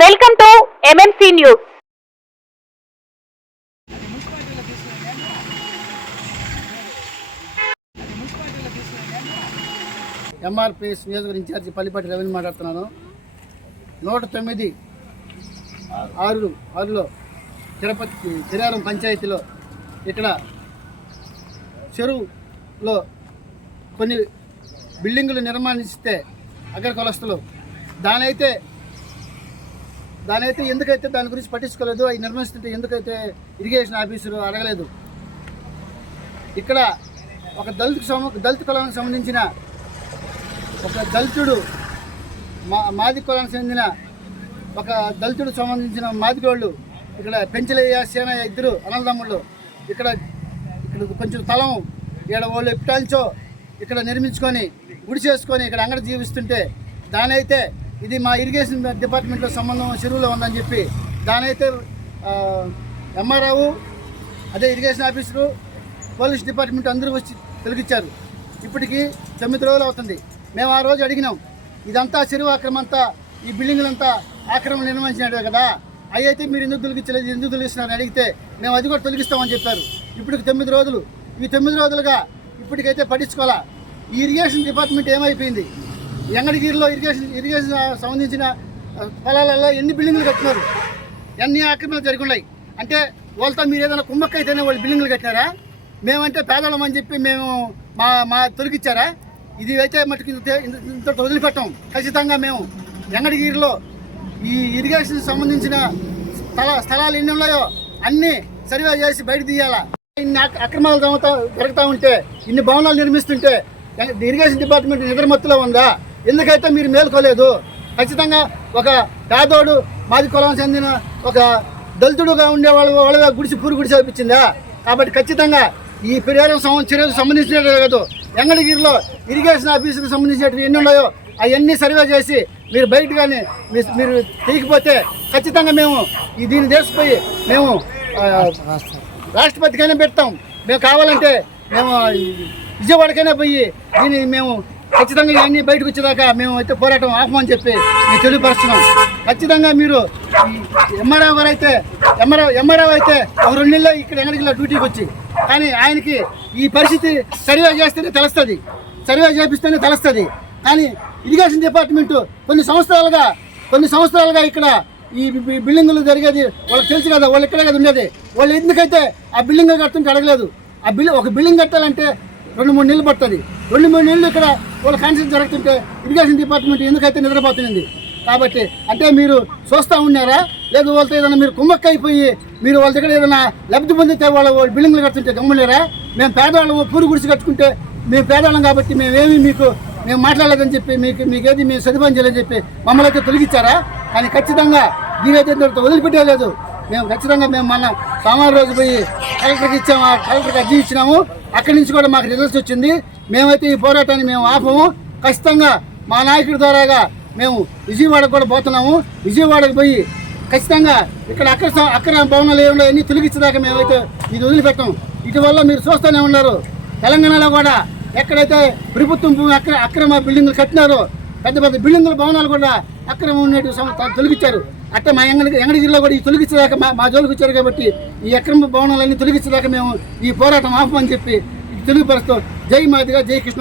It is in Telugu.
Welcome to MMC news. MRPS నియోజకవర్గ ఇన్ఛార్జి పల్లిపాటి రవిని మాట్లాడుతున్నాను. 109/6లో తిరుపతి తిరారం పంచాయతీలో ఇక్కడ చెరువులో కొన్ని బిల్డింగులు నిర్మాణిస్తే అగ్రకులస్తులు దానైతే ఎందుకైతే దాని గురించి పట్టించుకోలేదు, అవి నిర్మిస్తుంటే ఎందుకైతే ఇరిగేషన్ ఆఫీసరు అడగలేదు. ఇక్కడ ఒక దళిత కులానికి సంబంధించిన ఒక దళితుడు మాది కులానికి చెందిన ఒక దళితుడు సంబంధించిన మాదిగోళ్ళు ఇక్కడ పెంచలయ్య సేనయ్య ఇద్దరు అన్నదమ్ముళ్ళు ఇక్కడ కొంచెం స్థలం ఇక్కడ వాళ్ళు ఎప్పటాంచో ఇక్కడ నిర్మించుకొని గుడి చేసుకొని ఇక్కడ అంగడి జీవిస్తుంటే దానైతే ఇది మా ఇరిగేషన్ డిపార్ట్మెంట్లో సంబంధం చెరువులో ఉందని చెప్పి దానైతే ఎంఆర్ఓ అదే ఇరిగేషన్ ఆఫీసరు పోలీస్ డిపార్ట్మెంట్ అందరూ వచ్చి తొలగించారు. ఇప్పటికీ 9 రోజులు అవుతుంది. మేము ఆ రోజు అడిగినాం, ఇదంతా చెరువు ఆక్రమణ అంతా ఈ బిల్డింగులంతా ఆక్రమణ నిర్మించినట్టు కదా, అవి అయితే మీరు ఎందుకు తొలగించలేదు, ఎందుకు తొలగిస్తున్నారని అడిగితే మేము అది కూడా తొలగిస్తామని చెప్పారు. ఇప్పటికి 9 రోజులు. ఈ 9 రోజులుగా ఇప్పటికైతే పట్టించుకోవాలా. ఈ ఇరిగేషన్ డిపార్ట్మెంట్ ఏమైపోయింది? ఎంగడగిరిలో ఇరిగేషన్ సంబంధించిన పొలాలలో ఎన్ని బిల్డింగులు కట్టినారు, ఎన్ని ఆక్రమణలు జరిగి ఉన్నాయి అంటే వాళ్ళతో మీరు ఏదైనా కుమ్మక్క అయితేనే వాళ్ళు బిల్డింగులు కట్టినారా? మేమంటే పేదవాళ్ళం అని చెప్పి మేము మా తొలగించారా? ఇది అయితే మటుకు ఇంత వదిలిపెట్టాం. ఖచ్చితంగా మేము ఎంగడగిరిలో ఈ ఇరిగేషన్ సంబంధించిన స్థలాలు ఎన్ని ఉన్నాయో అన్నీ సర్వే చేసి బయట తీయాలా. ఇన్ని అక్రమాలు జరుగుతూ ఉంటే, ఇన్ని భవనాలు నిర్మిస్తుంటే ఇరిగేషన్ డిపార్ట్మెంట్ నిద్రమత్తులో ఉందా? ఎందుకైతే మీరు మేలుకోలేదు? ఖచ్చితంగా ఒక పేదోడు మాది కులం చెందిన ఒక దళితుడుగా ఉండే వాళ్ళ గుడిసి పూరు గుడిసి చూపించిందా? కాబట్టి ఖచ్చితంగా ఈ పెరియారం చర్యలకు సంబంధించినట్టు కాదు, ఎంగళగిరిలో ఇరిగేషన్ ఆఫీసుకు సంబంధించినట్టు ఎన్ని ఉన్నాయో అవన్నీ సర్వే చేసి మీరు బయట కానీ మీరు తీయకపోతే ఖచ్చితంగా మేము దీన్ని తీసుకుపోయి మేము రాష్ట్రపతికైనా పెడతాం. మేము కావాలంటే మేము విజయవాడకైనా పోయి దీన్ని మేము ఖచ్చితంగా ఇవన్నీ బయటకు వచ్చేదాకా మేము అయితే పోరాటం ఆపమని చెప్పి మేము తెలియపరుస్తున్నాం. ఖచ్చితంగా మీరు ఎంఆర్ఓ అయితే ఒక 2 నెలల్లో ఇక్కడ ఎంగళగిరిలో డ్యూటీకి వచ్చి, కానీ ఆయనకి ఈ పరిస్థితి సర్వే చేస్తేనే తెలుస్తుంది, సర్వే చేపిస్తేనే తెలుస్తుంది. కానీ ఇరిగేషన్ డిపార్ట్మెంటు కొన్ని సంవత్సరాలుగా ఇక్కడ ఈ బిల్డింగులు జరిగేది వాళ్ళకి తెలుసు కదా, వాళ్ళు ఇక్కడే కదా ఉండేది. వాళ్ళు ఎందుకైతే ఆ బిల్డింగ్ కడుతుంటే అడగలేదు? ఒక బిల్డింగ్ కట్టాలంటే 2-3 నెలలు పడుతుంది. 2-3 నెలలు ఇక్కడ వాళ్ళ కాన్సెప్ట్ జరుగుతుంటే ఇరిగేషన్ డిపార్ట్మెంట్ ఎందుకైతే నిద్రపోతుంది? కాబట్టి అంటే మీరు చూస్తూ ఉన్నారా? లేదు వాళ్ళతో ఏదైనా మీరు కుమ్మక్క అయిపోయి మీరు వాళ్ళ దగ్గర ఏదైనా లబ్ధి పొందితే వాళ్ళ బిల్డింగ్లు కడుతుంటే గమ్ములేరా? మేము పేదవాళ్ళము పూరు గుడిసి కట్టుకుంటే మేము పేదవాళ్ళం కాబట్టి మేము మాట్లాడలేదని చెప్పి మీకేది మేము సదుపాయం చేయలేదని చెప్పి మమ్మల్ని అయితే తొలగించారా? కానీ ఖచ్చితంగా దీనైతే వదిలిపెట్టలేదు. మేము ఖచ్చితంగా మన సోమవారం రోజు పోయి కలెక్టర్కి ఇచ్చాము, కలెక్టర్కి అర్జీ ఇచ్చినాము. అక్కడి నుంచి కూడా మాకు రిజల్ట్స్ వచ్చింది. మేమైతే ఈ పోరాటాన్ని మేము ఆపము. ఖచ్చితంగా మా నాయకుడి ద్వారాగా మేము విజయవాడకు కూడా పోతున్నాము. విజయవాడకు పోయి ఖచ్చితంగా ఇక్కడ అక్రమ భవనాలు ఏమన్నా అన్నీ తొలగించేదాకా మేమైతే ఇది వదిలిపెట్టాము. ఇటీవల మీరు చూస్తూనే ఉన్నారు, తెలంగాణలో కూడా ఎక్కడైతే ప్రభుత్వం అక్రమ బిల్డింగులు కట్టినారో పెద్ద బిల్డింగుల భవనాలు కూడా అక్రమం ఉన్నట్టు తొలగించారు. అట్టే మా ఎంగడగిరిలో కూడా ఈ తొలగించేదాకా మా జోలికి వచ్చారు. కాబట్టి ఈ అక్రమ భవనాలన్నీ తొలగించేదాకా మేము ఈ పోరాటం ఆపమని చెప్పి తెలియపరుస్తూ జై మాదిగా, జై కృష్ణ.